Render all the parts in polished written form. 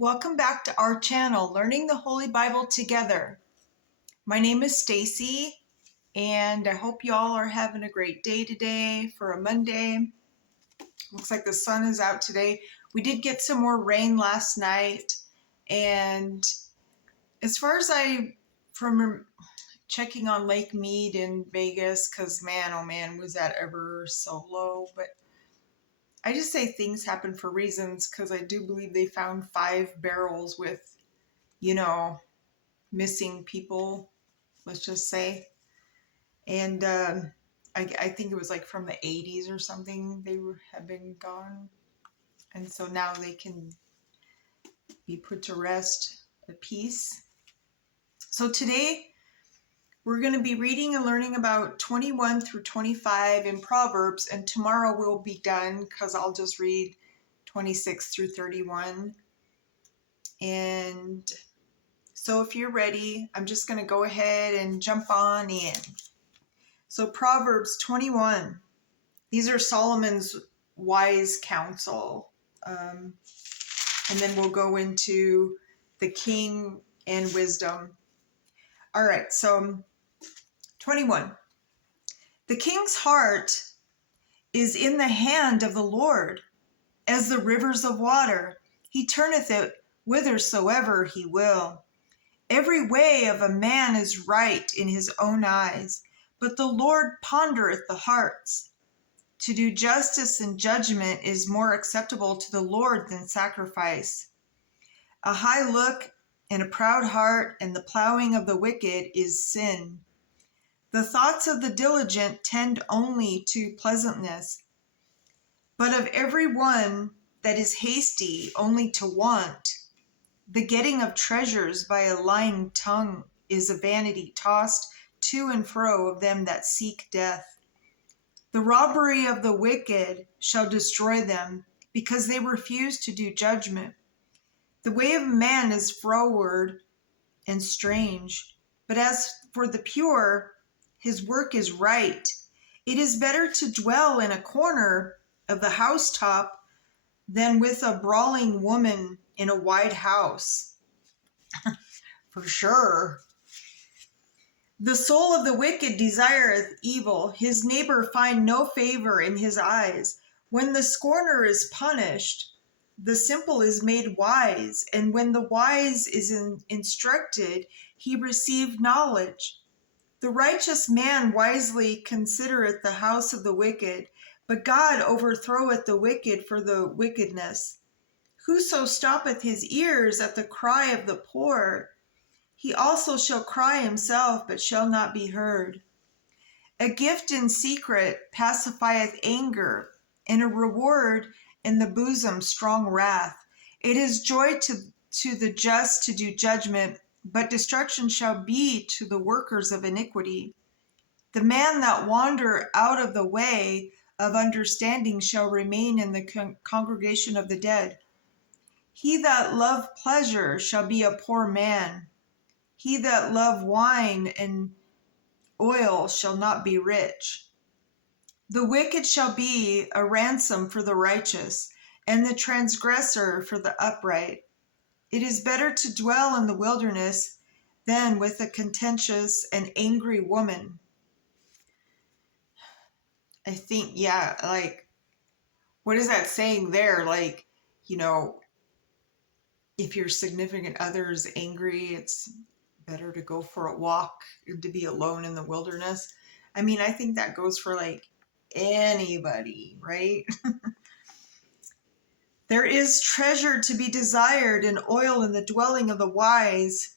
Welcome back to our channel, Learning the Holy Bible Together. My name is Stacy, and I hope you all are having a great day today for a Monday. Looks like the sun is out today. We did get some more rain last night, and as far as from checking on Lake Mead in Vegas, because man, oh man, was that ever so low. But I just say things happen for reasons, because I do believe they found 5 barrels with, missing people, let's just say. And I think it was like from the 80s or something have been gone. And so now they can be put to rest at peace. So today we're going to be reading and learning about 21 through 25 in Proverbs, and tomorrow we'll be done because I'll just read 26 through 31. And so if you're ready, I'm just going to go ahead and jump on in. So Proverbs 21, these are Solomon's wise counsel. And then we'll go into the king and wisdom. All right, so 21. The king's heart is in the hand of the Lord, as the rivers of water. He turneth it whithersoever he will. Every way of a man is right in his own eyes, but the Lord pondereth the hearts. To do justice and judgment is more acceptable to the Lord than sacrifice. A high look and a proud heart and the plowing of the wicked is sin. The thoughts of the diligent tend only to pleasantness, but of every one that is hasty only to want. The getting of treasures by a lying tongue is a vanity tossed to and fro of them that seek death. The robbery of the wicked shall destroy them, because they refuse to do judgment. The way of man is froward and strange, but as for the pure, his work is right. It is better to dwell in a corner of the housetop than with a brawling woman in a wide house. For sure. The soul of the wicked desireth evil. His neighbor find no favor in his eyes. When the scorner is punished, the simple is made wise. And when the wise is instructed, he received knowledge. The righteous man wisely considereth the house of the wicked, but God overthroweth the wicked for the wickedness. Whoso stoppeth his ears at the cry of the poor, he also shall cry himself, but shall not be heard. A gift in secret pacifieth anger, and a reward in the bosom strong wrath. It is joy to the just to do judgment, but destruction shall be to the workers of iniquity. The man that wander out of the way of understanding shall remain in the congregation of the dead. He that love pleasure shall be a poor man. He that love wine and oil shall not be rich. The wicked shall be a ransom for the righteous, and the transgressor for the upright. It is better to dwell in the wilderness than with a contentious and angry woman. I think, what is that saying there? If your significant other is angry, it's better to go for a walk, to be alone in the wilderness. I mean, I think that goes for anybody, right? There is treasure to be desired and oil in the dwelling of the wise,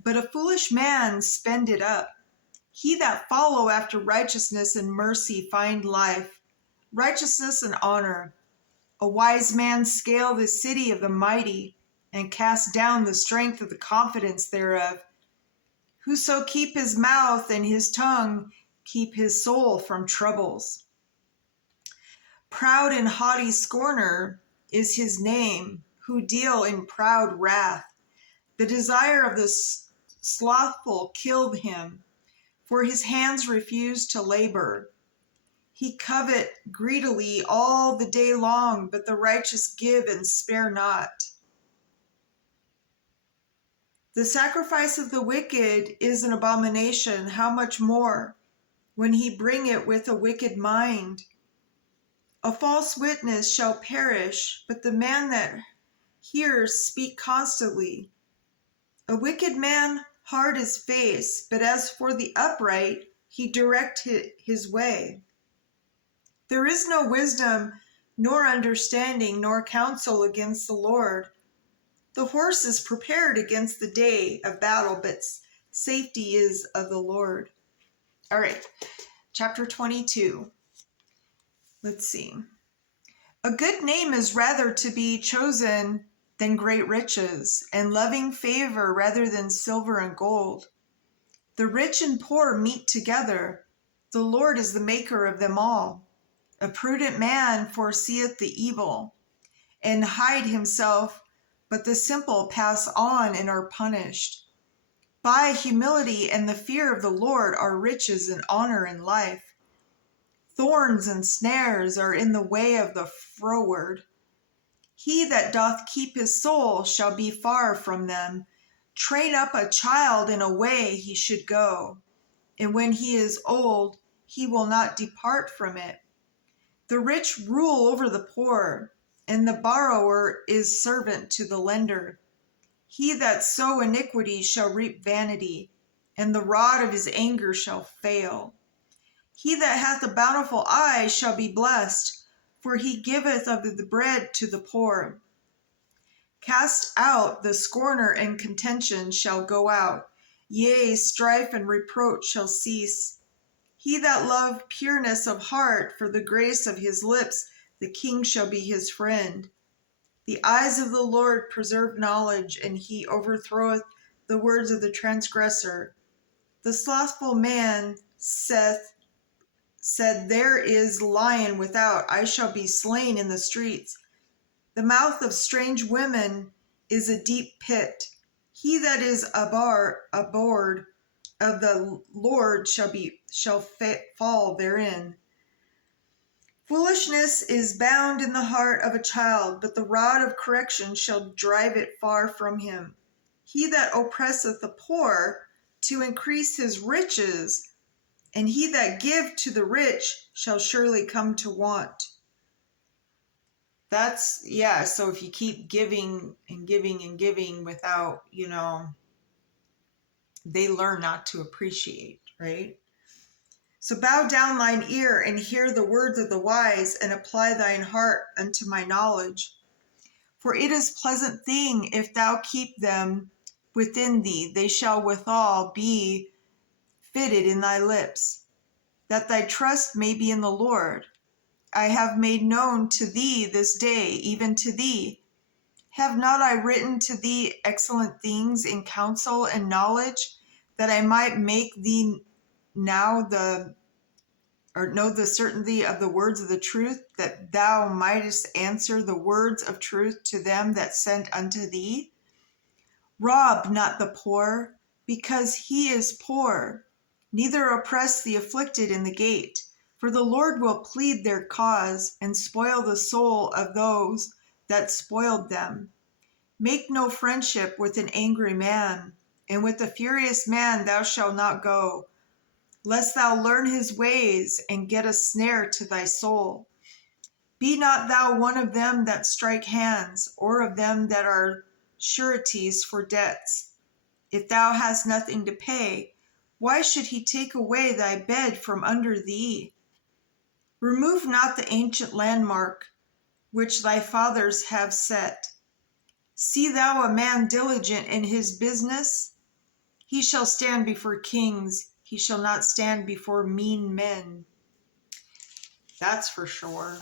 but a foolish man spend it up. He that follow after righteousness and mercy find life, righteousness and honor. A wise man scale the city of the mighty, and cast down the strength of the confidence thereof. Whoso keep his mouth and his tongue, keep his soul from troubles. Proud and haughty scorner is his name, who deal in proud wrath. The desire of the slothful killed him, for his hands refused to labor. He covet greedily all the day long, but the righteous give and spare not. The sacrifice of the wicked is an abomination. How much more when he bring it with a wicked mind? A false witness shall perish, but the man that hears speak constantly. A wicked man hard his face, but as for the upright, he direct his way. There is no wisdom, nor understanding, nor counsel against the Lord. The horse is prepared against the day of battle, but safety is of the Lord. All right, chapter 22. Let's see. A good name is rather to be chosen than great riches, and loving favor rather than silver and gold. The rich and poor meet together. The Lord is the maker of them all. A prudent man foreseeth the evil, and hide himself, but the simple pass on and are punished. By humility and the fear of the Lord are riches and honor and life. Thorns and snares are in the way of the froward. He that doth keep his soul shall be far from them. Train up a child in a way he should go, and when he is old, he will not depart from it. The rich rule over the poor, and the borrower is servant to the lender. He that sow iniquity shall reap vanity, and the rod of his anger shall fail. He that hath a bountiful eye shall be blessed, for he giveth of the bread to the poor. Cast out the scorner, and contention shall go out. Yea, strife and reproach shall cease. He that loveth pureness of heart, for the grace of his lips, the king shall be his friend. The eyes of the Lord preserve knowledge, and he overthroweth the words of the transgressor. The slothful man said, there is lion without, I shall be slain in the streets. The mouth of strange women is a deep pit. He that is abhorred of the Lord shall fall therein. Foolishness is bound in the heart of a child, but the rod of correction shall drive it far from him. He that oppresseth the poor to increase his riches, and he that give to the rich shall surely come to want. So if you keep giving and giving and giving without, they learn not to appreciate, right? So bow down thine ear and hear the words of the wise, and apply thine heart unto my knowledge. For it is pleasant thing if thou keep them within thee, they shall withal be fitted in thy lips, that thy trust may be in the Lord. I have made known to thee this day, even to thee. Have not I written to thee excellent things in counsel and knowledge, that I might make thee know the certainty of the words of the truth, that thou mightest answer the words of truth to them that sent unto thee? Rob not the poor, because he is poor, neither oppress the afflicted in the gate, for the Lord will plead their cause, and spoil the soul of those that spoiled them. Make no friendship with an angry man, and with a furious man thou shalt not go, lest thou learn his ways, and get a snare to thy soul. Be not thou one of them that strike hands, or of them that are sureties for debts. If thou hast nothing to pay, why should he take away thy bed from under thee? Remove not the ancient landmark which thy fathers have set. See thou a man diligent in his business? He shall stand before kings. He shall not stand before mean men. That's for sure.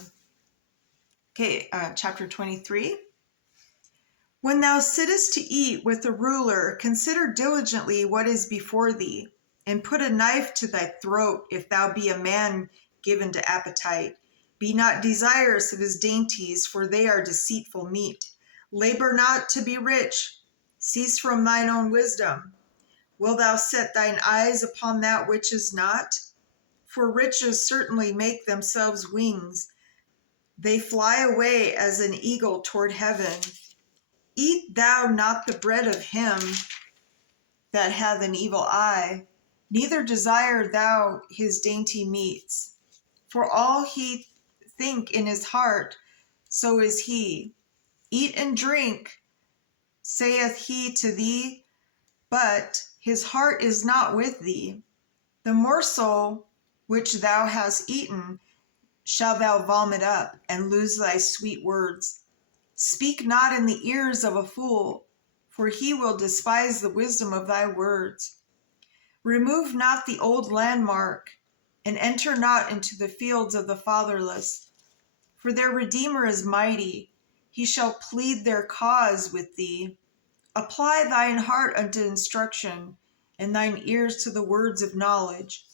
Okay, chapter 23. When thou sittest to eat with the ruler, consider diligently what is before thee, and put a knife to thy throat if thou be a man given to appetite. Be not desirous of his dainties, for they are deceitful meat. Labor not to be rich. Cease from thine own wisdom. Wilt thou set thine eyes upon that which is not? For riches certainly make themselves wings. They fly away as an eagle toward heaven. Eat thou not the bread of him that hath an evil eye, neither desire thou his dainty meats. For all he think in his heart, so is he. Eat and drink, saith he to thee, but his heart is not with thee. The morsel which thou hast eaten shalt thou vomit up, and lose thy sweet words. Speak not in the ears of a fool, for he will despise the wisdom of thy words. Remove not the old landmark, and enter not into the fields of the fatherless. For their Redeemer is mighty, he shall plead their cause with thee. Apply thine heart unto instruction, and thine ears to the words of knowledge.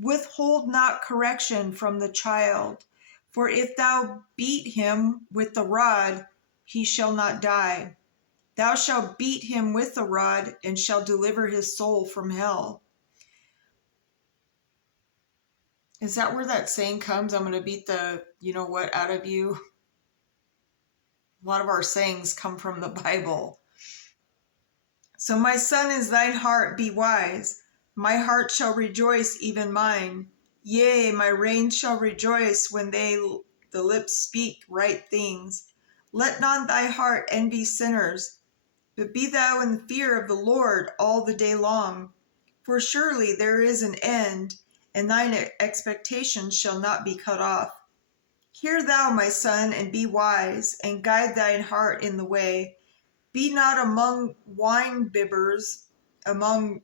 Withhold not correction from the child, for if thou beat him with the rod, he shall not die. Thou shalt beat him with the rod, and shall deliver his soul from hell. Is that where that saying comes? I'm going to beat the you know what out of you. A lot of our sayings come from the Bible. So my son, is thine heart, be wise. My heart shall rejoice, even mine. Yea, my reins shall rejoice when the lips speak right things. Let not thy heart envy sinners, but be thou in fear of the Lord all the day long. For surely there is an end, and thine expectation shall not be cut off. Hear thou, my son, and be wise, and guide thine heart in the way. Be not among wine bibbers, among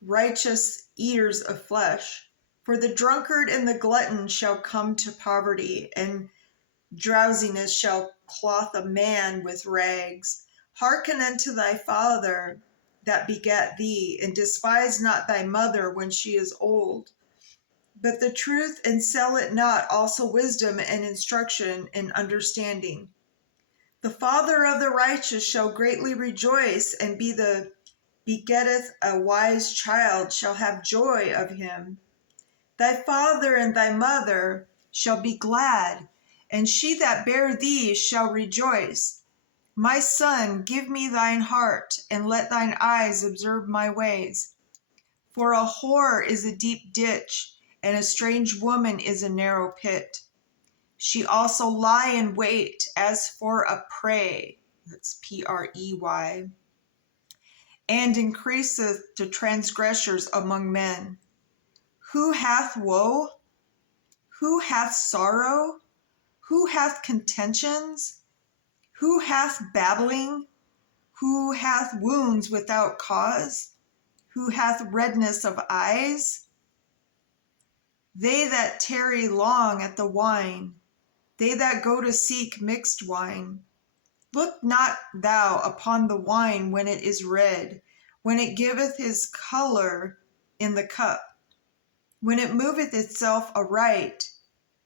righteous eaters of flesh. For the drunkard and the glutton shall come to poverty, and drowsiness shall clothe a man with rags. Hearken unto thy father that begat thee, and despise not thy mother when she is old. But the truth, and sell it not, also wisdom and instruction and understanding. The father of the righteous shall greatly rejoice, and begetteth a wise child shall have joy of him. Thy father and thy mother shall be glad, and she that bare thee shall rejoice. My son, give me thine heart, and let thine eyes observe my ways. For a whore is a deep ditch, and a strange woman is a narrow pit. She also lie in wait as for a prey, that's Prey, and increaseth to transgressors among men. Who hath woe? Who hath sorrow? Who hath contentions? Who hath babbling? Who hath wounds without cause? Who hath redness of eyes? They that tarry long at the wine, they that go to seek mixed wine. Look not thou upon the wine when it is red, when it giveth his color in the cup, when it moveth itself aright.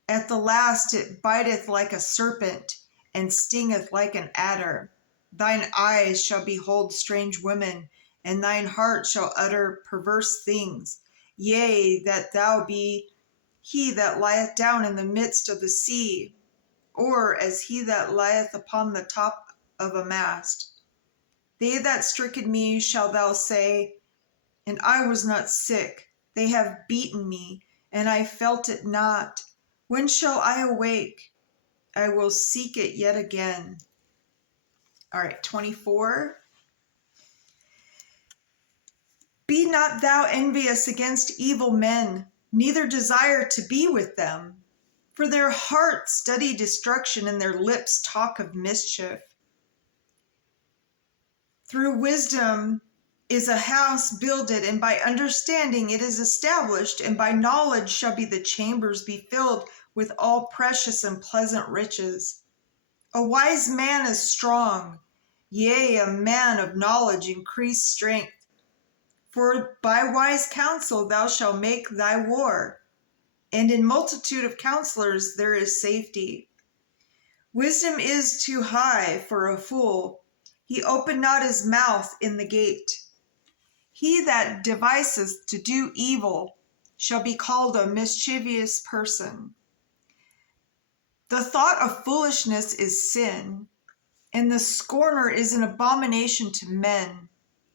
At the last it biteth like a serpent, and stingeth like an adder. Thine eyes shall behold strange women, and thine heart shall utter perverse things. Yea, that thou be he that lieth down in the midst of the sea, or as he that lieth upon the top of a mast. They that stricken me shall thou say, and I was not sick. They have beaten me, and I felt it not. When shall I awake? I will seek it yet again. All right, 24. Be not thou envious against evil men, neither desire to be with them. For their hearts study destruction, and their lips talk of mischief. Through wisdom is a house builded, and by understanding it is established, and by knowledge shall be the chambers be filled with all precious and pleasant riches. A wise man is strong, yea, a man of knowledge increased strength. For by wise counsel thou shalt make thy war, and in multitude of counselors there is safety. Wisdom is too high for a fool. He opened not his mouth in the gate. He that deviseth to do evil shall be called a mischievous person. The thought of foolishness is sin, and the scorner is an abomination to men.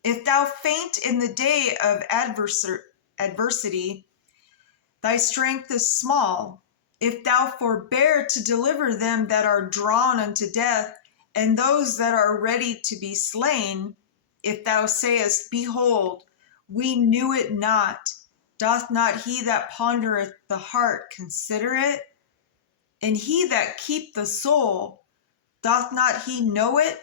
If thou faint in the day of adversity, thy strength is small. If thou forbear to deliver them that are drawn unto death, and those that are ready to be slain, if thou sayest, Behold, we knew it not, doth not he that pondereth the heart consider it? And he that keep the soul, doth not he know it?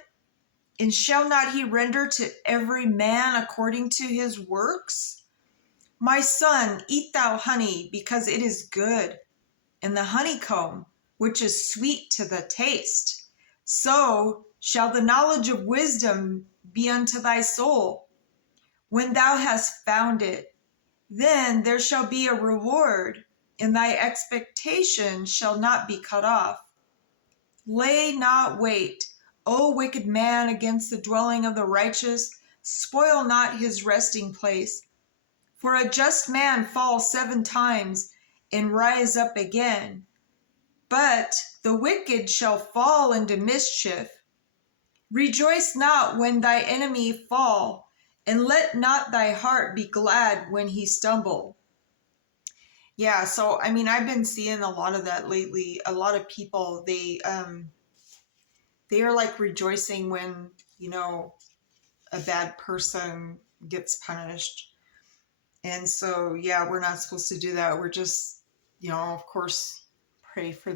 And shall not he render to every man according to his works? My son, eat thou honey, because it is good, and the honeycomb, which is sweet to the taste. So shall the knowledge of wisdom be unto thy soul. When thou hast found it, then there shall be a reward, and thy expectation shall not be cut off. Lay not wait, O wicked man, against the dwelling of the righteous. Spoil not his resting place. For a just man falls 7 times and rise up again. But the wicked shall fall into mischief. Rejoice not when thy enemy fall, and let not thy heart be glad when he stumble. Yeah, so I mean, I've been seeing a lot of that lately. A lot of people, they are like rejoicing when, a bad person gets punished. And so, yeah, we're not supposed to do that. We're just, of course, pray for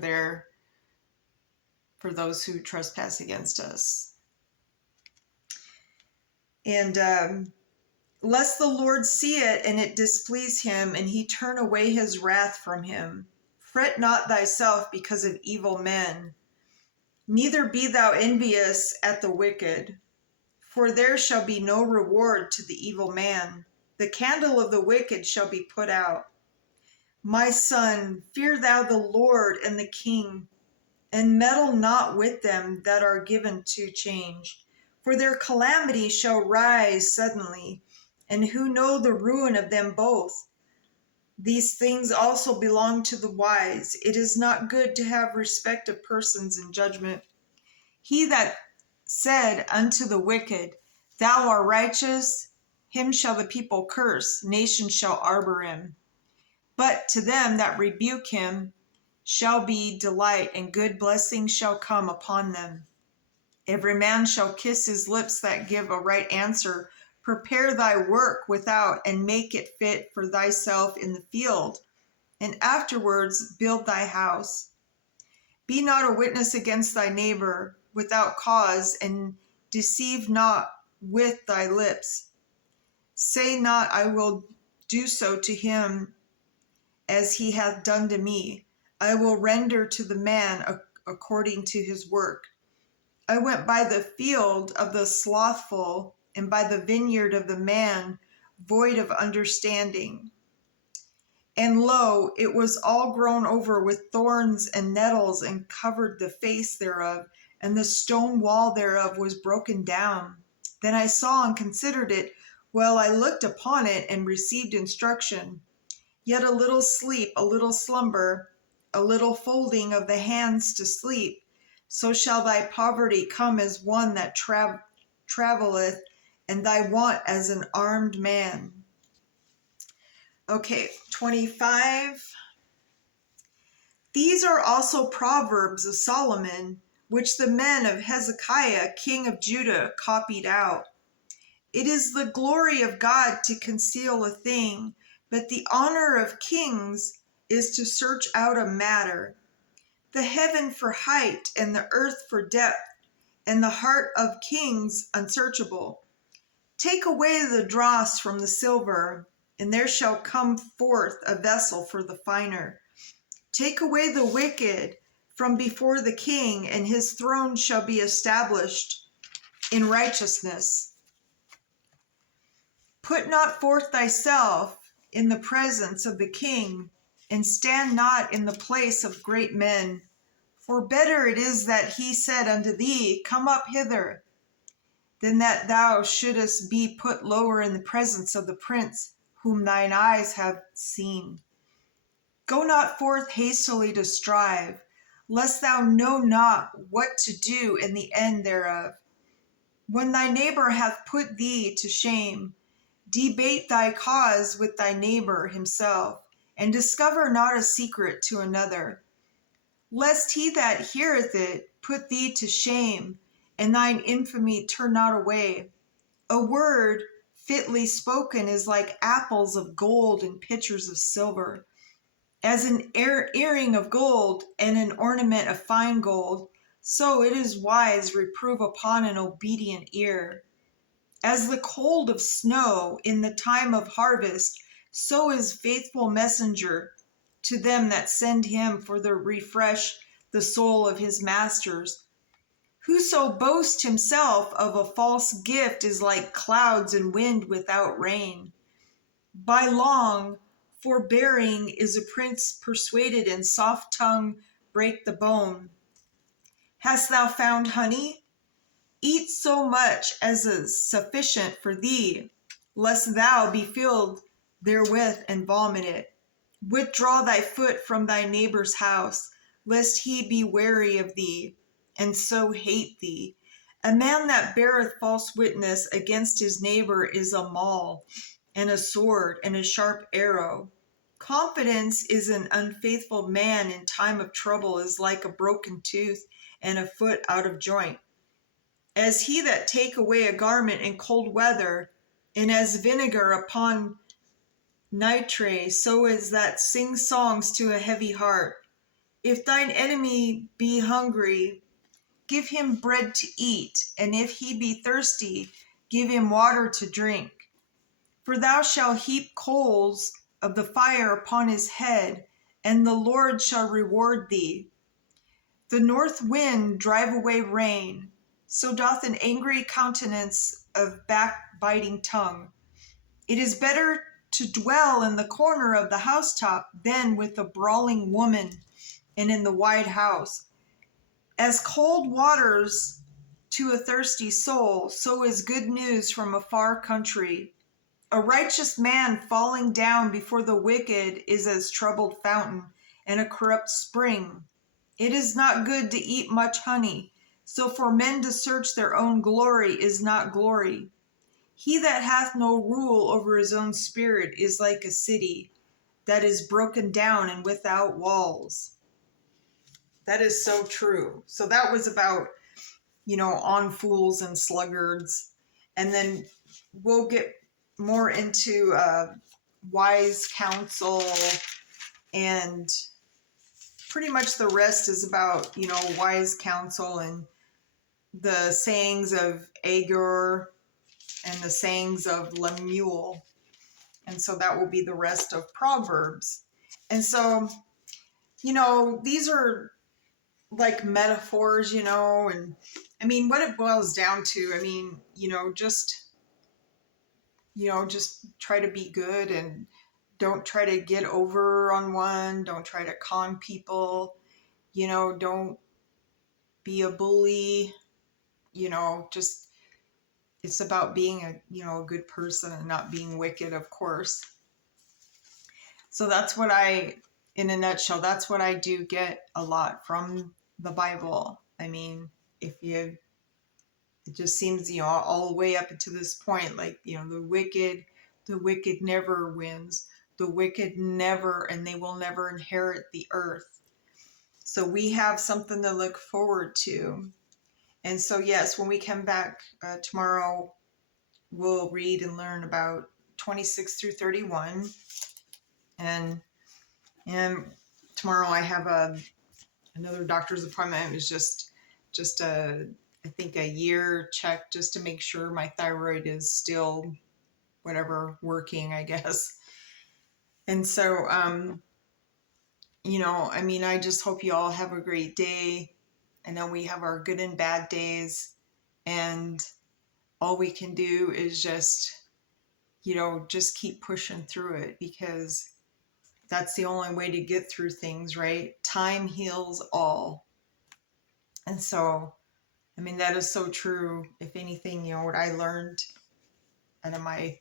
those who trespass against us. And lest the Lord see it and it displease him, and he turn away his wrath from him. Fret not thyself because of evil men, neither be thou envious at the wicked, for there shall be no reward to the evil man. The candle of the wicked shall be put out. My son, fear thou the Lord and the king, and meddle not with them that are given to change. For their calamity shall rise suddenly, and who know the ruin of them both? These things also belong to the wise. It is not good to have respect of persons in judgment. He that said unto the wicked, Thou art righteous, him shall the people curse, nations shall arbor him. But to them that rebuke him shall be delight, and good blessing shall come upon them. Every man shall kiss his lips that give a right answer. Prepare thy work without, and make it fit for thyself in the field, and afterwards build thy house. Be not a witness against thy neighbor without cause, and deceive not with thy lips. Say not, I will do so to him as he hath done to me. I will render to the man according to his work. I went by the field of the slothful, and by the vineyard of the man void of understanding. And lo, it was all grown over with thorns and nettles, and covered the face thereof, and the stone wall thereof was broken down. Then I saw and considered it. Well, I looked upon it and received instruction. Yet a little sleep, a little slumber, a little folding of the hands to sleep, so shall thy poverty come as one that travelleth, and thy want as an armed man. Okay, 25. These are also Proverbs of Solomon, which the men of Hezekiah, king of Judah, copied out. It is the glory of God to conceal a thing, but the honor of kings is to search out a matter. The heaven for height, and the earth for depth, and the heart of kings unsearchable. Take away the dross from the silver, and there shall come forth a vessel for the finer. Take away the wicked from before the king, and his throne shall be established in righteousness. Put not forth thyself in the presence of the king, and stand not in the place of great men. For better it is that he said unto thee, Come up hither, than that thou shouldest be put lower in the presence of the prince whom thine eyes have seen. Go not forth hastily to strive, lest thou know not what to do in the end thereof. When thy neighbor hath put thee to shame, debate thy cause with thy neighbor himself, and discover not a secret to another. Lest he that heareth it put thee to shame, and thine infamy turn not away. A word fitly spoken is like apples of gold and pitchers of silver. As an earring of gold and an ornament of fine gold, so it is wise reprove upon an obedient ear. As the cold of snow in the time of harvest, so is faithful messenger to them that send him for to refresh the soul of his masters. Whoso boasts himself of a false gift is like clouds and wind without rain. By long forbearing is a prince persuaded, and soft tongue break the bone. Hast thou found honey? Eat so much as is sufficient for thee, lest thou be filled therewith and vomit it. Withdraw thy foot from thy neighbor's house, lest he be weary of thee, and so hate thee. A man that beareth false witness against his neighbor is a maul, and a sword, and a sharp arrow. Confidence is an unfaithful man in time of trouble is like a broken tooth and a foot out of joint. As he that take away a garment in cold weather, and as vinegar upon nitre, so is that sings songs to a heavy heart. If thine enemy be hungry, give him bread to eat, and if he be thirsty, give him water to drink. For thou shalt heap coals of the fire upon his head, and the Lord shall reward thee. The north wind drive away rain, so doth an angry countenance of backbiting tongue. It is better to dwell in the corner of the housetop than with a brawling woman and in the wide house. As cold waters to a thirsty soul, so is good news from a far country. A righteous man falling down before the wicked is as troubled fountain and a corrupt spring. It is not good to eat much honey, so for men to search their own glory is not glory. He that hath no rule over his own spirit is like a city that is broken down and without walls. That is so true. So that was about, on fools and sluggards. And then we'll get more into wise counsel, and pretty much the rest is about, wise counsel and the sayings of Agur and the sayings of Lemuel. And so that will be the rest of Proverbs. And so, these are like metaphors, and I mean, what it boils down to, just try to be good and don't try to get over on one. Don't try to con people, don't be a bully, just, it's about being a good person and not being wicked, of course. So that's what in a nutshell, that's what I do get a lot from the Bible. I mean, it just seems, all the way up to this point, like, the wicked never wins. The wicked never, and they will never inherit the earth. So we have something to look forward to. And so, yes, when we come back tomorrow, we'll read and learn about 26 through 31. And tomorrow I have another doctor's appointment. It was just I think a year check just to make sure my thyroid is still working, I guess. And so, I just hope you all have a great day. I know we have our good and bad days, and all we can do is just keep pushing through it, because that's the only way to get through things, right? Time heals all. And so, that is so true. If anything, what I learned out of my,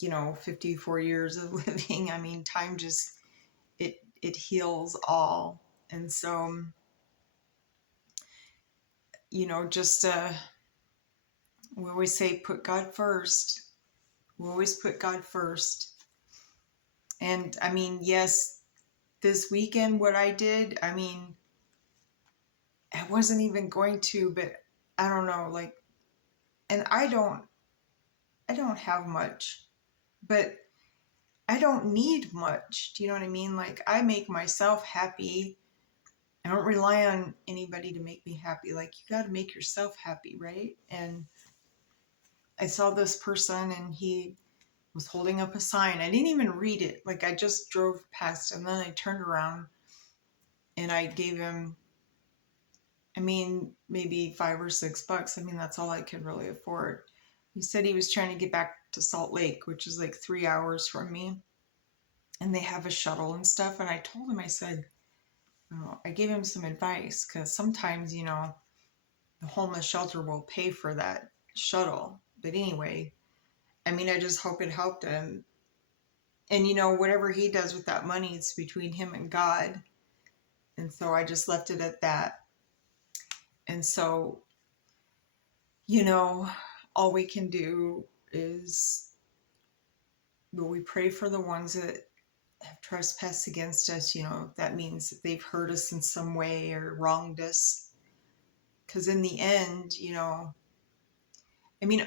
54 years of living, time just, it heals all. And so, just We always say, put God first. We always put God first. And I mean, yes, this weekend, what I did, I mean, I wasn't even going to, but I don't know, like, and I don't have much, but I don't need much. Do you know what I mean? Like, I make myself happy. I don't rely on anybody to make me happy. Like, you got to make yourself happy, right? And I saw this person and he was holding up a sign. I didn't even read it. Like, I just drove past and then I turned around and I gave him, I mean, maybe $5 or $6. I mean, that's all I could really afford. He said he was trying to get back to Salt Lake, which is like 3 hours from me. And they have a shuttle and stuff. And I told him, I said, oh, I gave him some advice because sometimes, you know, the homeless shelter will pay for that shuttle. But anyway, I mean, I just hope it helped him. And, you know, whatever he does with that money, it's between him and God. And so I just left it at that. And so, you know, all we can do is, well, we pray for the ones that have trespassed against us. You know, that means that they've hurt us in some way or wronged us. Because in the end, you know, I mean,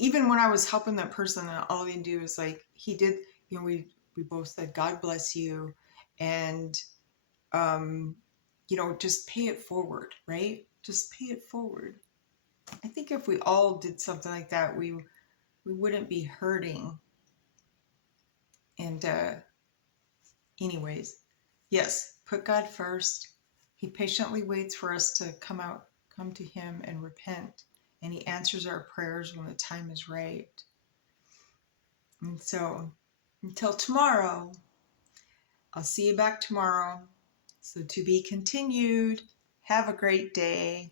even when I was helping that person, all he do is like, he did, you know, we both said, God bless you. And, you know, just pay it forward, right? Just pay it forward. I think if we all did something like that, we wouldn't be hurting. And anyways, yes, put God first. He patiently waits for us to come to him and repent. And he answers our prayers when the time is right. And so until tomorrow, I'll see you back tomorrow. So to be continued. Have a great day.